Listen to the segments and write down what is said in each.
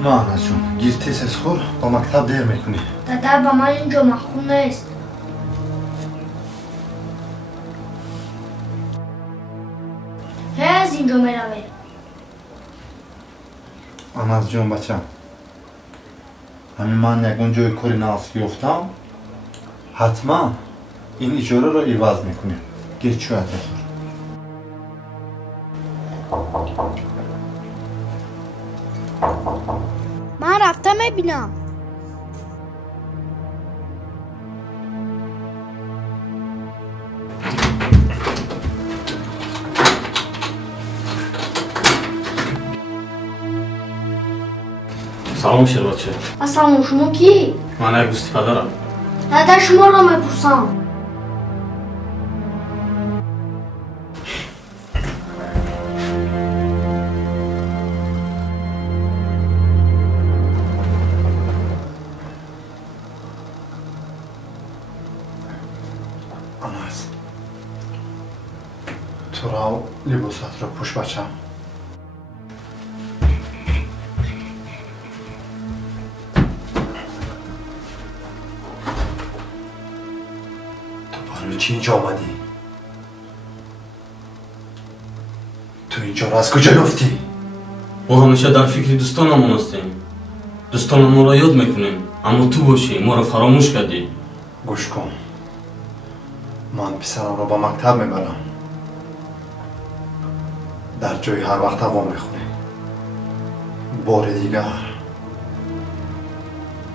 مانا جون گیر تیز خور با مکتب دیر میکنی. دادر با من اینجا مخون نیست. از اینجا میروی. آناز جون بچم همین من یکون جای کاری ناس گفتم حتما این اجاره رو ایواز میکنیم. گیر چویت بخور. من رفتم میبینم. سلام شیربچه. سلام شما کی؟ من یک دوستی پدرم. دادر شما رو میپرسم. آناز تو را لباسات رو پوش بچم. چی اینجا آمدی؟ تو اینجا رو از کجا گفتی؟ ما همیشه در فکر دوستانمون هستیم. دوستان ما را یاد میکنیم اما تو باشی ما را فراموش کردی. گوش کن من پسرم را با مکتب میبرم. در جای هر وقت هوا میخونه. بار دیگر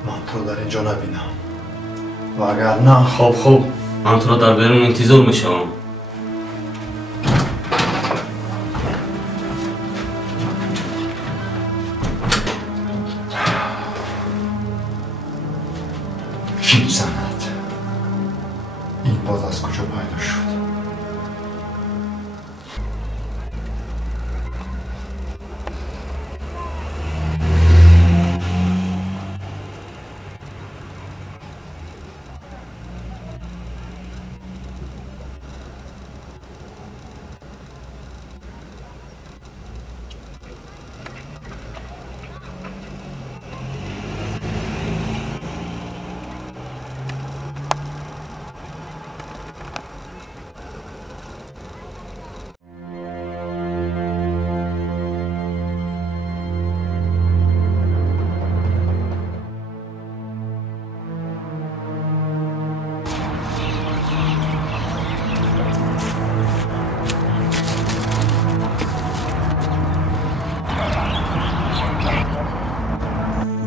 من تو در اینجا نبینم و اگر نه خوب من تو را در بیرون انتظار میشم. کی زند؟ این باز از کجا پیدا شد؟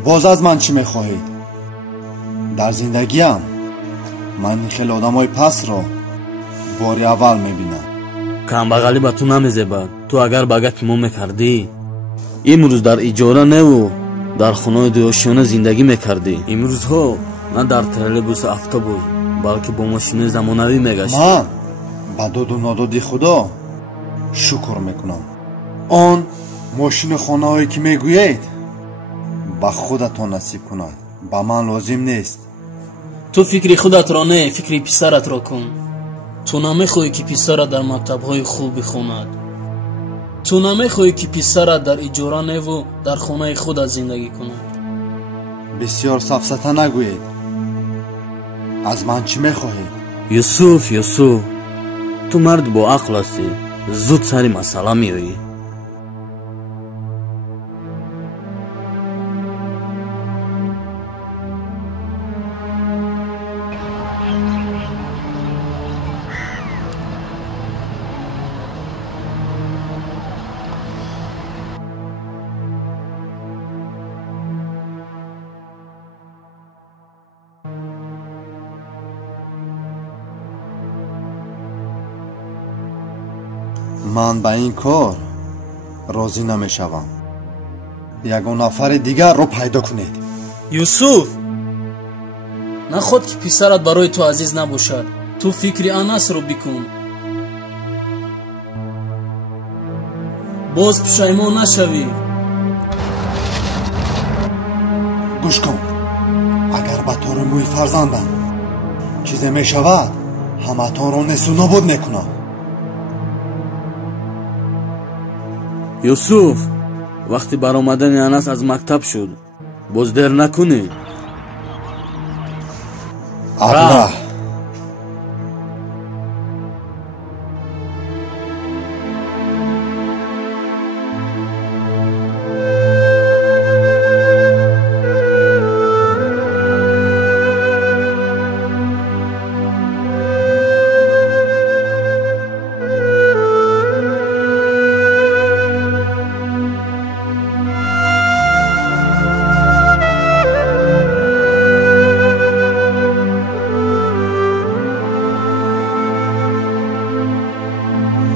باز از من چی میخواهید؟ در زندگیم من این خیلی آدم های پس را باری اول میبینم. کم بغلی با تو نمیزبد. تو اگر بگه ما میکردی امروز در اجاره نه و در خونه دوشانه زندگی میکردی. امروز ها نه در ترلبوس اتوبوس بلکه با ماشین زمانوی میگشتی. من با داد و نادادی خدا شکر میکنم. آن ماشین خانه هایی که میگویید با خودتان نصیب کند. با من لازم نیست. تو فکری خودت را نه فکری پسرت را کن. تو نمیخوای که پسرت در مکتب‌های خوب بخواند. تو نمیخوای که پسرت در اجاره نه و در خانه خودت زندگی کند. بسیار سفسطه نگویید. از من چی میخواهید؟ یوسف تو مرد با عقل هستی. زود سری مسئله میایی. من با این کار راضی نمیشوم. یگان نفر دیگر رو پیدا کنید. یوسف نخواد که پسرت برای تو عزیز نباشد. تو فکر انس رو بکن. باز پشیمان نشوی. گوش کن. اگر به طور موی فرزندم چیزی میشود همتان رو نسو نابود میکنم. یوسف вақти баромадани Анас аз мактаб шуд. Боз дер накунӣ. аблаҳ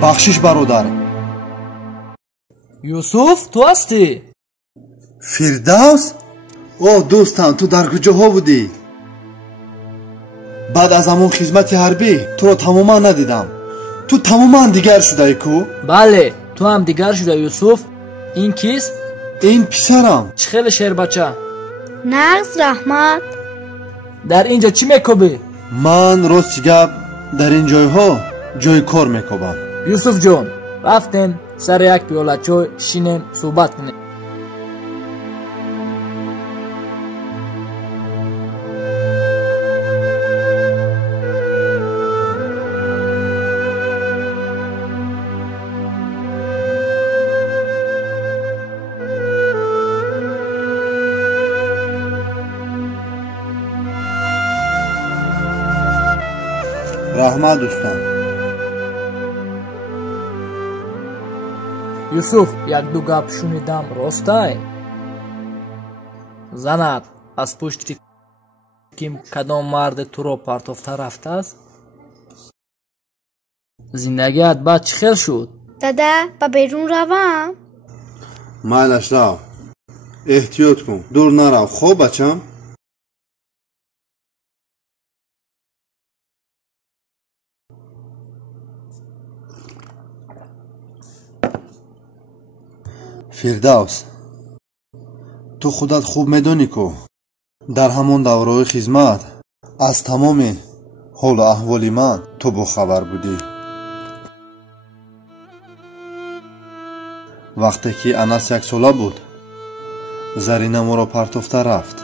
бахшиш бародар. Юсуф, ту ҳастӣ? фирдавс? О дӯстам, ту дар куҷоҳо будӣ? баъд аз ҳамон хизмати ҳарбӣ туро тамоман надидам. ту тамоман дигар шудаӣ ку? бале, ту ҳам дигар шуда Юсуф. Ин кист? ин писарам. Чӣ хеле шербача. نقص رحمت дар инҷо чӣ мекобӣ? ман рости гап дар ин ҷойҳо ҷойи кор мекобам. Юсуфҷон, рафтем сари як пиёла чой шинем, суҳбат кунем. раҳмат дӯстам. Юсуф, як-ду гап шунидам, ростай? Занат аз пушти ким кадом марде туро партофта рафтааст? зиндагият баъд чӣ хел шуд? دادا با بیرون روم майлаш рав. эҳтиёт кун, дур нарав. хоб бачам? фирдавс, ту худат хуб медонӣ ку дар ҳамон давраҳои хизмат аз тамоми ҳолу аҳволи ман ту бохабар будӣ. вақте ки Анас яксола буд, Зарина моро партофта рафт.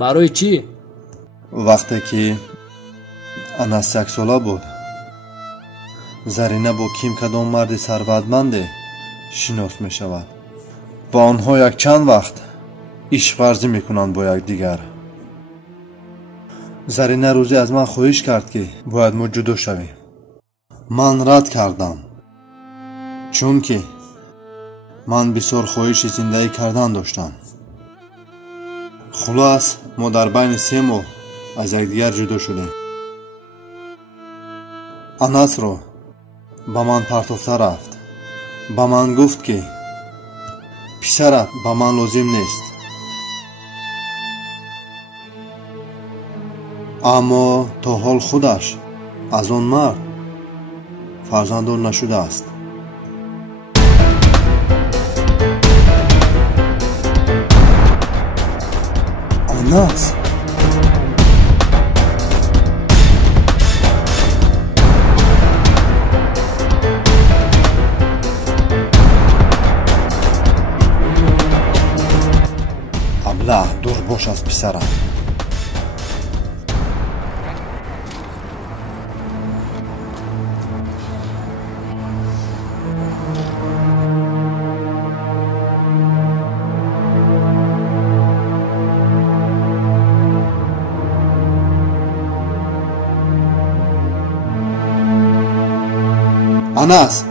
барои чӣ? вақте ки Анас яксола буд, Зарина бо ким кадом марди сарватманде шинос мешавад. با آنها یک چند وقت عشق ورزی میکنند با یکدیگر. زرینه روزی از من خواهش کرد که باید ما جدا شویم. من رد کردم چون که من بسیار خواهش زندگی کردن داشتم. خلاص ما در بین 3 ماه از یکدیگر جدا شدیم. انس رو با من پرتافته رفت. با من گفت که پسرت با من لازم نیست. اما تا حال خودش از آن مرد فرزنددار نشده است. آناس ابله دور باش از پسرم. انس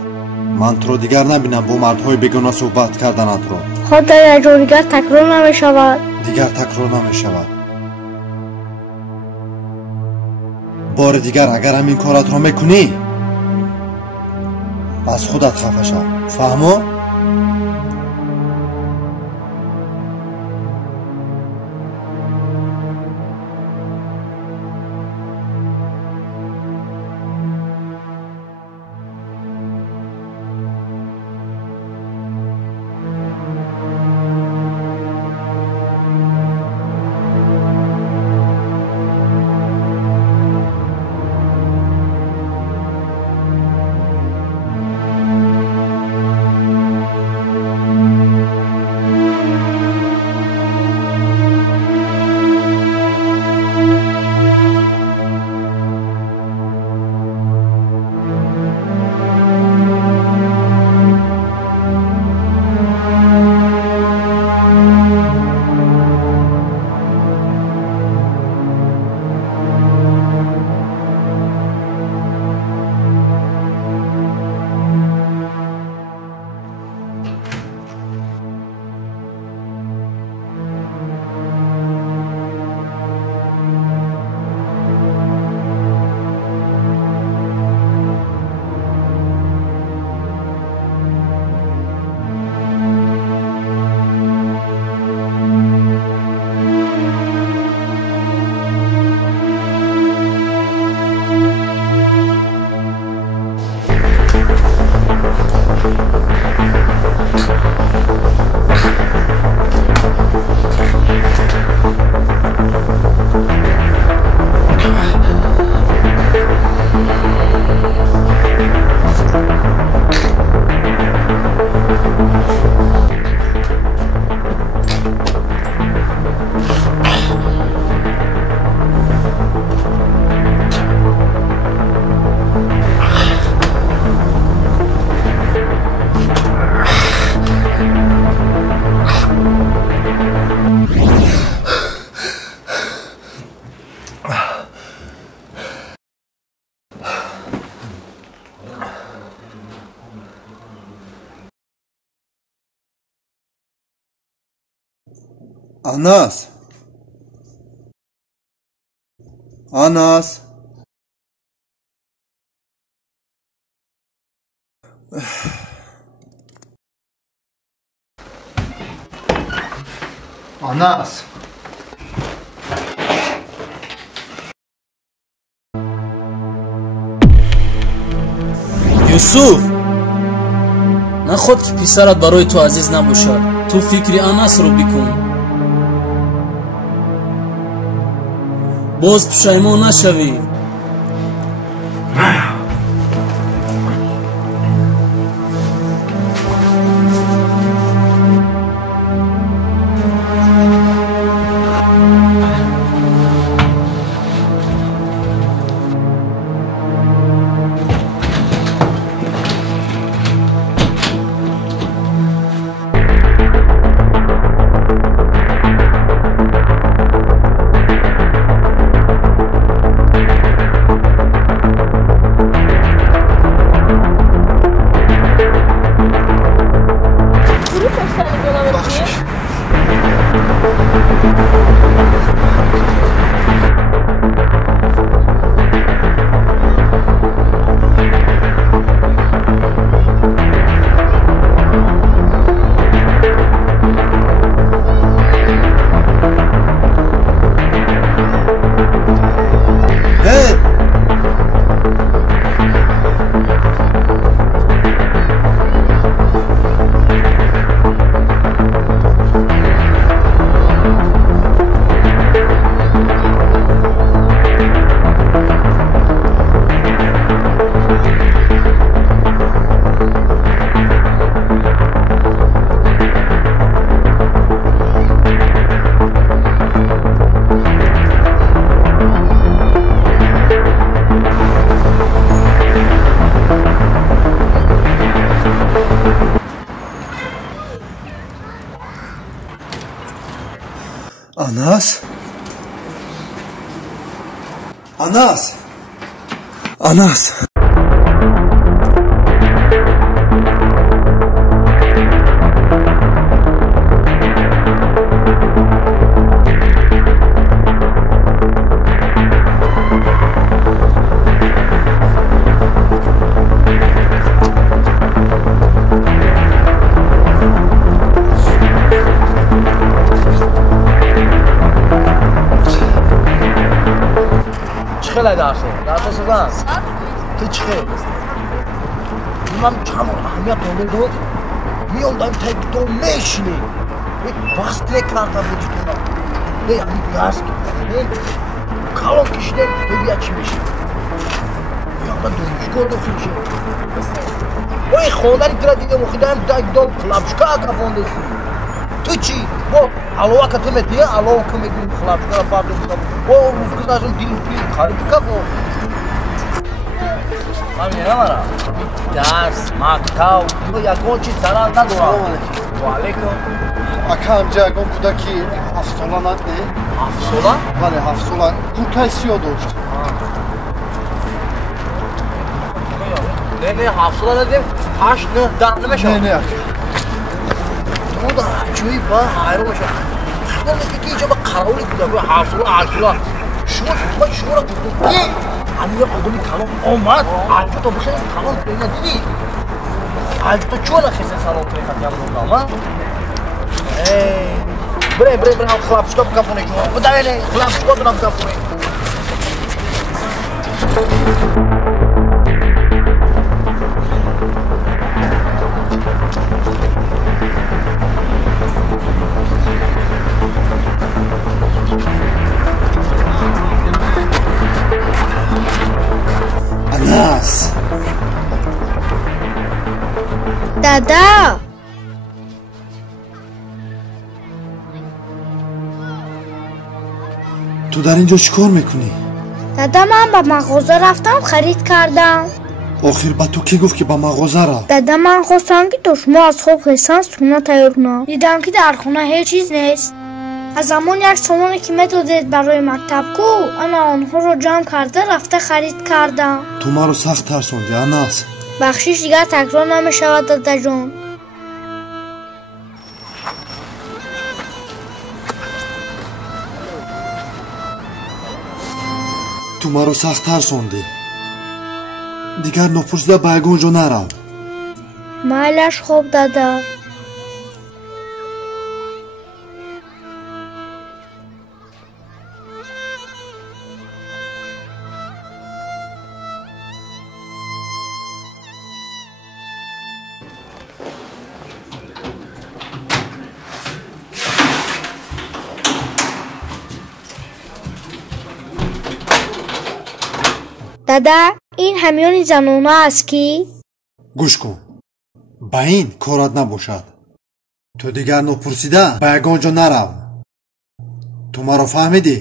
من تو رو دیگر نبینم با مردهای بیگانه صحبت کردنت رو. خود در یک جور دیگر تکرار نمی شود. دیگر تکرار نمی شود. بار دیگر اگر همین کارت رو میکنی از خودت خفه شو. فهمو؟ Anas. Anas. Anas. юсуф наход ки писарат барои ту азиз набошад. ту фикри Анасро бикун. боз пушаймон нашавӣ. Anas. Anas. Anas. چخیل درسو سازن تو چخیل من چمون اهمیت نمیدون میام دایم تایپ تو میشینی باست نکرده بودی تو همین درس کالون کشیده ببیا چی میشه یادا دونشگاه دخلشه وای خوندنی ترا دیده مخیدم دال خلابشکا کفاندسی تو چی؟ با алова ка ту метия алова ка мегӯ хлабшкара бардо буда о рӯзгузашон дил пил харидка ко ман менамара дарс мактаб ягон чиз зарар надорам ваалейкум Ака амҷа ягон кӯдаки 7 сола над не 7 сола бале 7 сола курткаи сиёҳ дошт не 7 сола надем 8 9 10 намешавад не ака то дар ҷои ба ҳайрон мешавад که اینجا با قراولی بودم روی حفظولا عجولا شما را گفتم ای همین یه آدمی کلام آمد عجو تا بخیر سلام کنه دیدی عجو تا چون نخیسته سلام کنه خطی هم بودم ها بره هم خلابشکا بکن پونه جوان بدوینه خلابشکا دونم بکن پونه Anas. دادا تو در اینجا چیکار میکنی؟ دادا من با مغازه رفتم خرید کردم. آخر با تو کی گفت که با مغازه را؟ دادا من خواستم که تو شما از خواب خیستن سونا تیار کنم. دیدم که در خونه هیچ چیز نیست. از زمان یک سامانی که میدادید برای مکتب کو انا آنها رو جمع کرده رفته خرید کردم. تو ما رو سخت ترسوندی انس. بخشش دیگر تکرار نمیشود دادا جون. ту маро сахттар сондӣ. дигар нопурсида ба ягон ҷо нарав. майлаш хоб дада. дада, ин ҳамёни занона аст ки? гӯш кун. ба ин корат набошад. ту дигар нопурсида ба ягон ҷо нарав. ту маро фаҳмидӣ?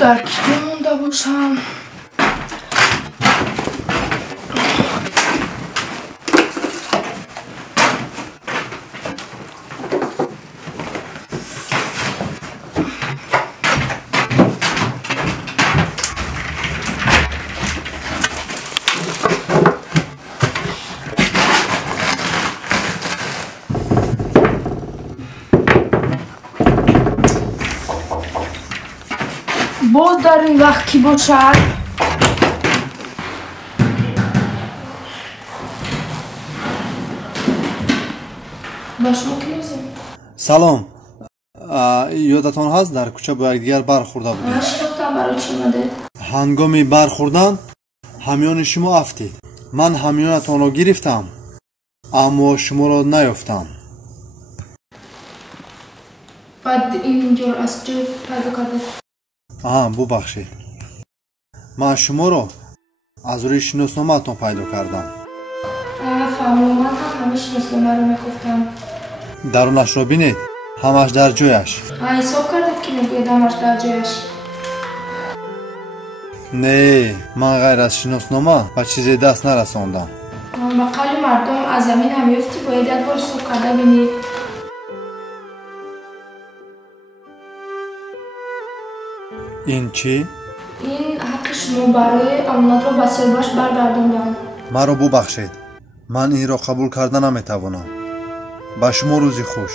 در کیه مونده باشم. باز در این وقت کی باشد؟ با شما کی هستیم؟ салом. ёдатон ҳаст дар кӯча бо якдигар бархӯрда будем? نشناختم. برای چی اومدید؟ ҳангоми бархӯрдан ҳамёни шумо афтед. ман ҳамёнатонро гирифтам, аммо шуморо наёфтам. بعد اینجا از چه پیدا کردید؟ бубахшед. ман шуморо аз рӯи шиносномаатон пайдо кардам. فهمم. من هم همه شناسنامه رو میگفتم. дарунашро бинед, ҳамаш дар ҷояш. حساب کردید که میگوید همش در جایش؟ не, ман ғайр аз шиноснома ба чизе даст нарасондам. با قول مردم از زمین هم میفتی باید یک بار حساب کرده بینید. ин чӣ? این حق شما برای امانت رو به سرباش برگرداندم. маро бубахшед. ман инро қабул карда наметавонам. ба шумо рӯзи хуш.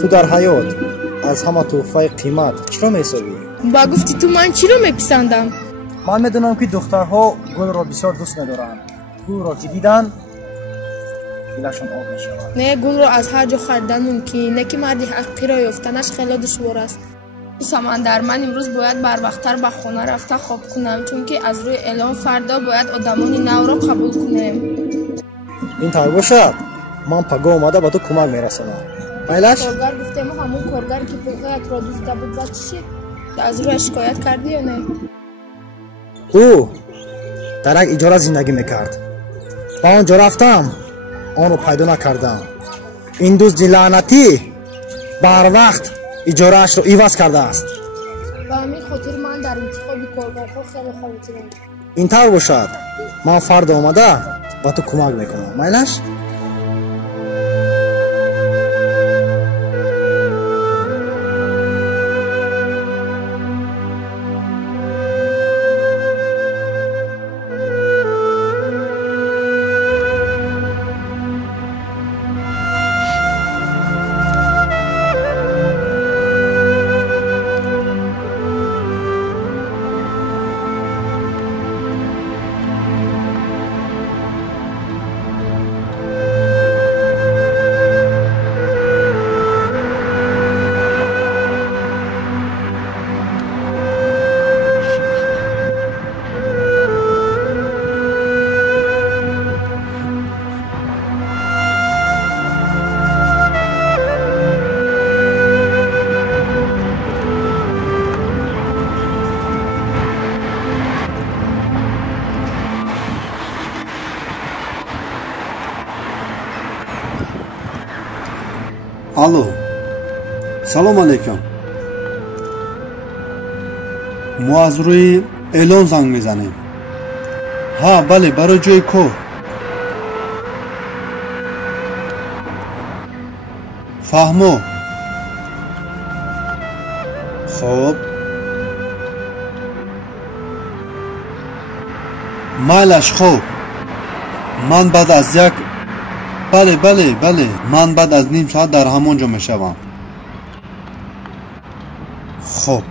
تو در حیات از همه تحفه قیمت چرا میسازی؟ با گفتی تو من چی رو میپسندم؟ من میدونم که دخترها گل را بسیار دوست میدارند. گل را که دیدن دلشان آب میشود. نه، گل را از هر جا خریدن ممکن، که مرد حقیقی را یافتنش خیلی دشوار است. سمندر، من امروز باید بر وقتتر به خانه رفته خواب کنم، چون که از روی اعلام فردا باید آدمان نو را قبول کنیم. این طور باشد من پگاه آمده به تو کمک میرسانم. میلش؟ کارگر گفتیم همون کارگر که پولهایت را دزدیده بود و چی شد؟ از روی شکایت کردی یا نه؟ او در یک اجاره زندگی میکرد. با آنجا رفتم آن رو پیدا نکردم. این دزد لعنتی بر وقت اجاره اش رو عوض کرده است. به همین خاطر من در انتخاب کارگرها خیلی خواهدم. این طور باشد من فردا آمده با تو کمک میکنم. میلش؟ الو سلام علیکم. ما از روی اعلان زنگ میزنیم. ها بله، برای جای کار. فهمو. خب مالش خوب. من بعد از یک بله من بعد از نیم ساعت در همونجا میشوم. خب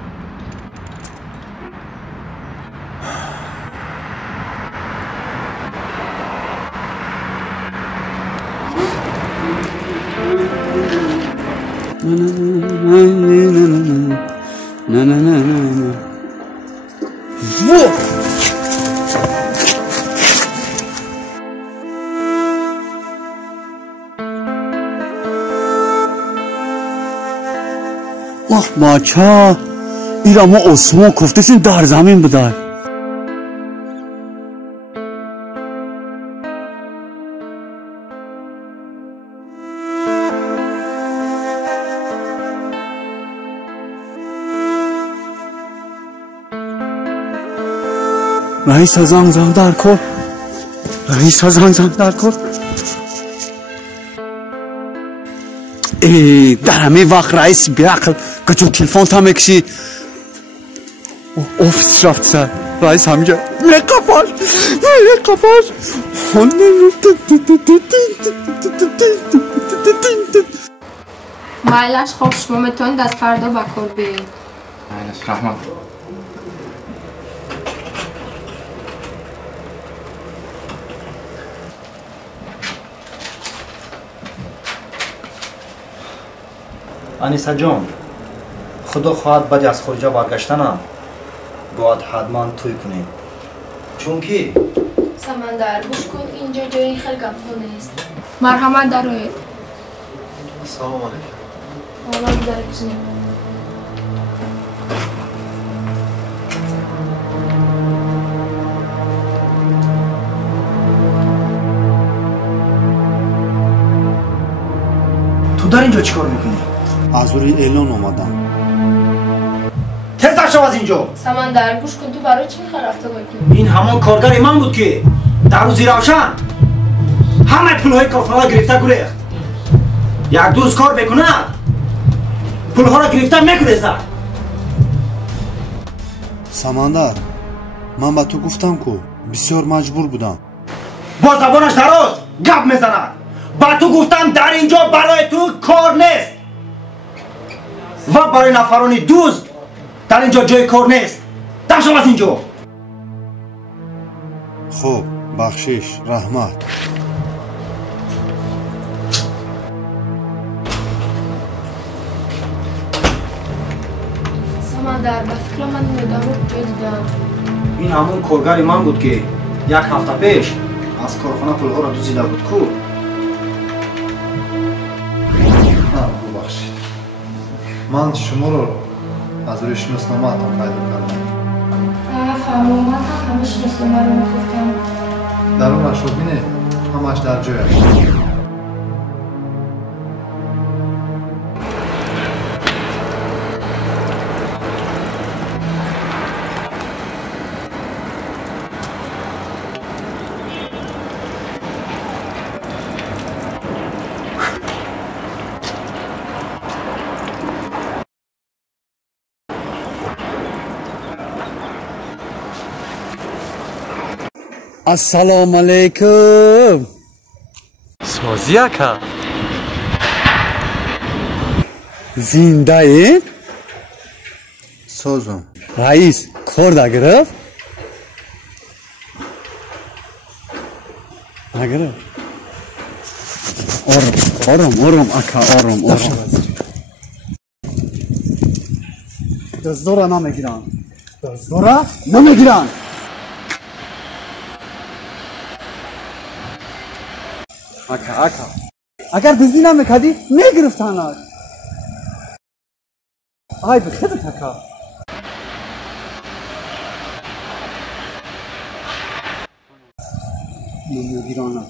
ماچا ایرا ما اسمو کفتسیم در زمین بدار. رئیس زنگ در کن. رئیس زنگ در کن. در همه وقت رئیس بیعقل کجو تلفن تا میکشی ofis رفت سر. رئیس همینجا میره قفاش مایلش خب شما میتونید از فردا با کار بیایید. مایلش رحمت. انیسه جان، خدا خواهد بعد از خروج برگشتنم باید حتما توی کنیم. چون که سمندر گوش کن، اینجا جای خیلی گپ‌ها نیست. مرحمت دارید. سلام علیکم. والا گذاره کشنیم. تو در اینجا چیکار میکنی؟ از روی اعلان اومدم. تزدر شو از اینجا. سمندر گوش کن، تو برای چی میخوای رفته بکنی؟ این همان کارگر من بود که در روزی روشن همه پولهای کارخانه گرفته گریخت. یک دوست کار بکنه پولها را گرفته میگریزد. سمندر، من به تو گفتم که بسیار مجبور بودم. با زبانش دراز گپ میزند. با تو گفتم در اینجا برای تو کار نیست و برای نفرانی دوست در اینجا جای کار نیست. در شو از اینجا. خب бахшиш, раҳмат. Самандар, ба фикра ман ин одамро куҷо дидам? ин ҳамон коргари ман буд ки як ҳафта пеш аз корхона пулҳоро дузида буд ку. бубахшед. ман шуморо аз рӯи шиносномаатон пайдо кардам. фаҳмо, ман ҳам ҳама шиносномаро мегуфтам. дарунашро бинед, ҳамааш дар ҷояш. ассалому алайкум. Сози ака. Зиндаед? Созум. Раис кор нагирифт? Нагирифт. Ором ака, ором. Доздора намегиранд. Доздора намегиранд. Ака. Агар дизӣ намекардӣ, мегирифтанад. Ай, бихедат ака. Намегиранад.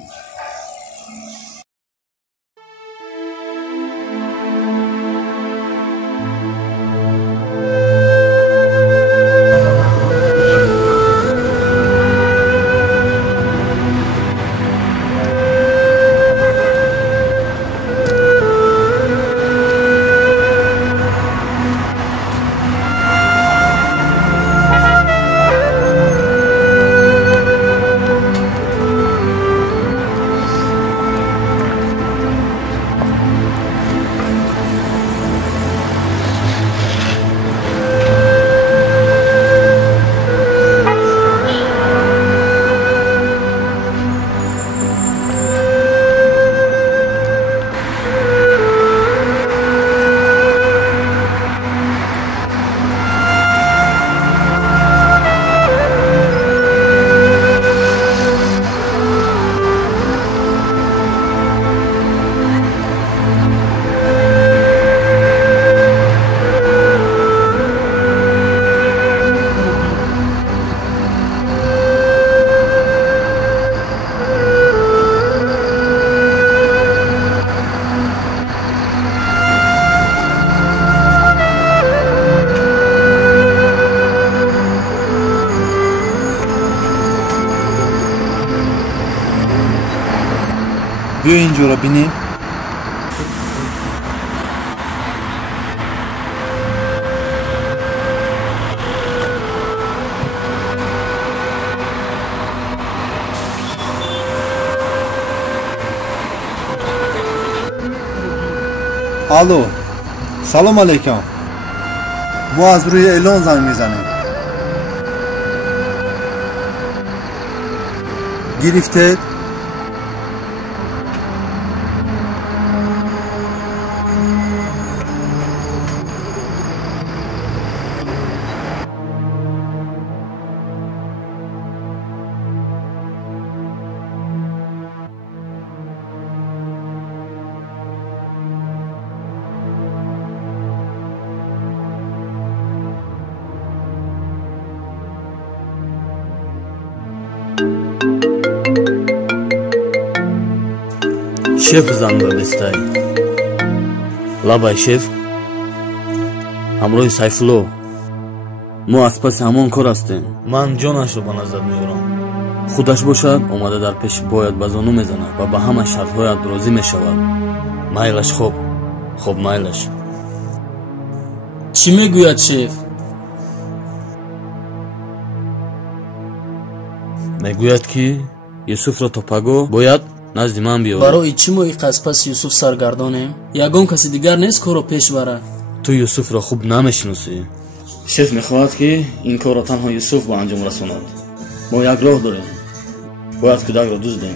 بیا اینجا را بینیم. الو، سلام علیکم. ما از روی اعلان زنگ میزنیم. گرفتید؟ شف زنگ بستای لابای شف همراه سایفلو ما از پس همون کار هستیم. من جانش رو به نظر میارم. خودش باشد اومده در پیش باید بزانو میزنه و به همه شرطهایت راضی میشود. مایلش خوب مایلش. چی میگوید شف؟ میگوید که یوسف را تا پگاه باید نزد من بیاورد. برای چی ما این پس یوسف سرگردانیم؟ یگان کسی دیگر نیست کارو پیش بره. تو یوسف را خوب نمیشناسی. شف میخواهد که این کار را تنها یوسف به انجام رساند. ما یک راه داریم. бояд кӯдакро дуздем.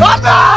Baba!